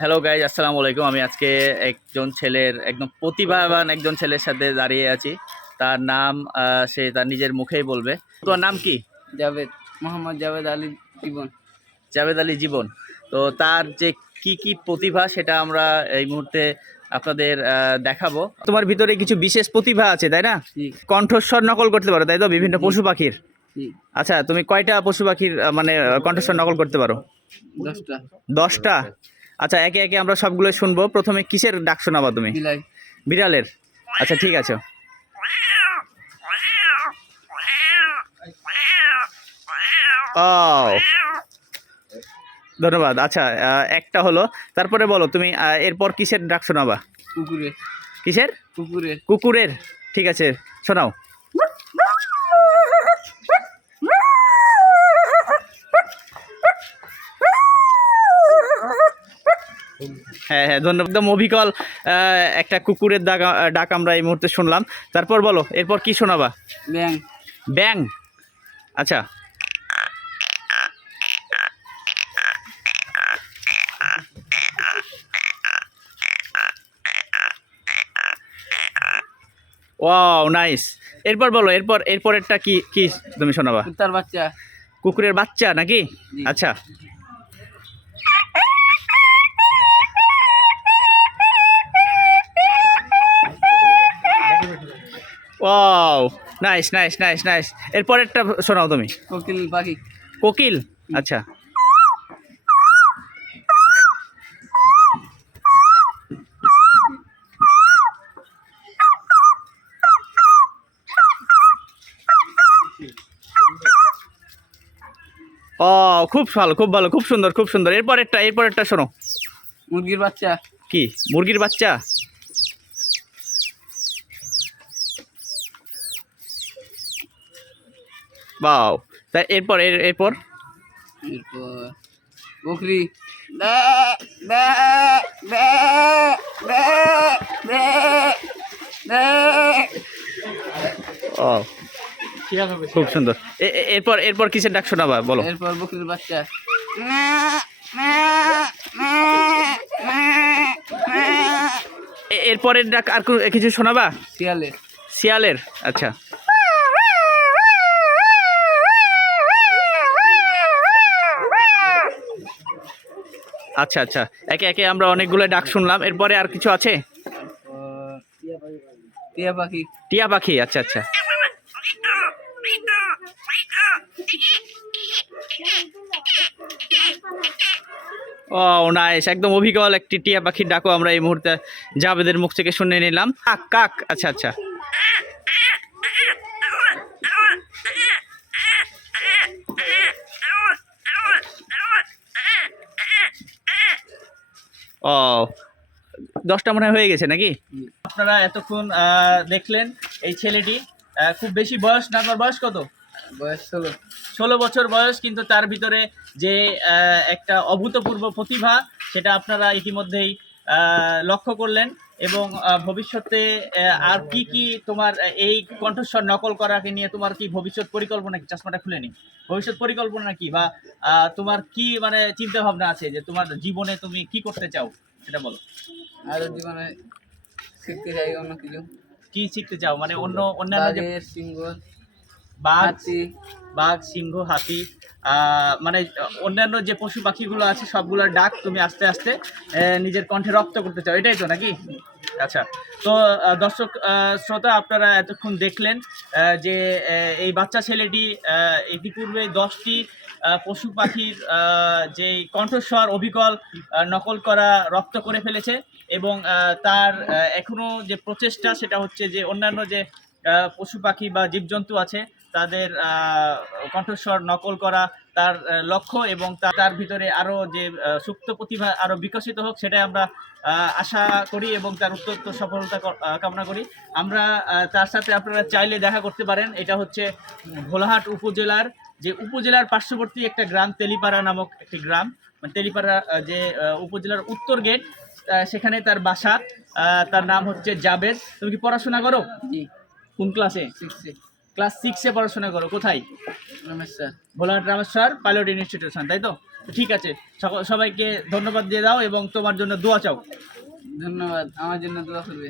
Hello guys আসসালামু আলাইকুম। আমি আজকে একজন ছেলের একদম প্রতিভাবান একজন ছেলের সাথে দাঁড়িয়ে আছি। তার নাম সে তার নিজের মুখেই বলবে। তোর নাম কি? জাভেদ মোহাম্মদ জাভেদ আলী জীবন। জাভেদ আলী জীবন। তো তার যে কি কি প্রতিভা সেটা আমরা এই মুহূর্তে আপনাদের দেখাবো। তোমার ভিতরে কিছু বিশেষ প্রতিভা আছে তাই না? কণ্ঠস্বর নকল করতে পারো তাই তো? বিভিন্ন পশু পাখির। আচ্ছা তুমি কয়টা পশু পাখির মানে কণ্ঠস্বর নকল করতে পারো? দশটা। দশটা? আচ্ছা একে একে আমরা সবগুলো শুনব। প্রথমে কিসের ডাক শোনাবা তুমি? বিড়ালের। আচ্ছা ঠিক আছে। ও ধন্যবাদ। আচ্ছা একটা হলো। তারপরে বলো তুমি এরপর কিসের ডাক শোনাবা? কুকুরে কিসের? কুকুরে কুকুরের। ঠিক আছে শোনাও। হ্যাঁ হ্যাঁ ধন্যবাদ। একদম অবিকল একটা কুকুরের ডাক ডাক আমরা এই মুহূর্তে শুনলাম। তারপর বলো এরপর কি শোনাবা? ব্যাং। ব্যাং। আচ্ছা। Wow nice. এরপর বলো এরপর এরপরেরটা কি কি তুমি শোনাবা? কুত্তার বাচ্চা। কুকুরের বাচ্চা নাকি? আচ্ছা। Wow nice nice nice nice এরপরেরটা শোনাও তুমি। কোকিল পাখি কোকিল? আচ্ছা। ও খুব ভালো খুব ভালো খুব সুন্দর খুব সুন্দর। এরপরেরটা এরপরেরটা শোনো। মুরগির বাচ্চা। কি? মুরগির বাচ্চা? বাও তা এরপর এর এরপর? এরপর বকরি। ও খুব সুন্দর। এরপর এরপর কিসের ডাক শোনাবা বলো। এরপর বকরির বাচ্চা। এরপরের ডাক আর কিছু শোনাবা? শিয়ালের। শিয়ালের আচ্ছা। আচ্ছা আচ্ছা। একে একে আমরা অনেকগুলো ডাক শুনলাম। এরপরে আর কিছু আছে? টিয়া পাখি। টিয়া পাখি আচ্ছা আচ্ছা। ও নাইস একদম অবিকল একটি টিয়া পাখির ডাকও আমরা এই মুহূর্তে জাবেদের মুখ থেকে শুনে নিলাম। কাক কাক। আচ্ছা আচ্ছা। দশটা মনে হয় হয়ে গেছে নাকি? আপনারা এতক্ষণ আহ, দেখলেন এই ছেলেটি খুব বেশি বয়স না আপনার বয়স কত? বয়স ষোলো। ষোলো বছর বয়স কিন্তু তার ভিতরে যে আহ, একটা অভূতপূর্ব প্রতিভা সেটা আপনারা ইতিমধ্যেই আহ, লক্ষ্য করলেন এবং আহ, ভবিষ্যতে আহ, আর কি কি তোমার এই কণ্ঠস্বর নকল করাকে নিয়ে তোমার কি ভবিষ্যৎ পরিকল্পনা কি? চশমাটা খুলে নি ভবিষ্যৎ পরিকল্পনা কি? বা আহ, তোমার কি মানে চিন্তা ভাবনা আছে যে তোমার জীবনে তুমি কি করতে চাও? সেটা বলো। আরও জীবনে শিখতে চাই অন্য কিছু। কি শিখতে চাও? মানে অন্য অন্যান্য যে সিংহ বাঘ বাঘ সিংহ হাতি মানে অন্যান্য যে পশু পাখিগুলো আছে সবগুলোর ডাক তুমি আস্তে আস্তে নিজের কণ্ঠে রপ্ত করতে চাও। এটাই তো নাকি? আচ্ছা। তো দর্শক শ্রোতা আপনারা এতক্ষণ দেখলেন যে এই বাচ্চা ছেলেটি আহ, ইতিপূর্বে দশটি পশু পাখির যে কণ্ঠস্বর অবিকল নকল করা রপ্ত করে ফেলেছে। এবং তার আহ, এখনও যে প্রচেষ্টা সেটা হচ্ছে যে অন্যান্য যে পশু পাখি বা জীবজন্তু আছে তাদের কণ্ঠস্বর নকল করা তার লক্ষ্য এবং তার ভিতরে আরও যে সুপ্ত প্রতিভা আরও বিকশিত হোক সেটাই আমরা আশা করি এবং তার উত্তর সফলতা কামনা করি। আমরা তার সাথে আপনারা চাইলে দেখা করতে পারেন। এটা হচ্ছে ভোলাহাট উপজেলার যে উপজেলার পার্শ্ববর্তী একটা গ্রাম তেলিপাড়া নামক একটি গ্রাম। তেলিপাড়া আহ, যে উপজেলার উত্তর গেট সেখানে তার বাসা তার নাম হচ্ছে জাবেদ। তুমি কি পড়াশোনা করো? জি। কোন ক্লাসে সিক্সে ক্লাস সিক্সে পড়াশোনা করো। কোথায়? Ramesh sir Bholahat Rameshwar pilot institution তাই তো? ঠিক আছে। সবাইকে ধন্যবাদ দিয়ে দাও এবং তোমার জন্য দোয়া চাও। ধন্যবাদ। আমার জন্য দোয়া করবে।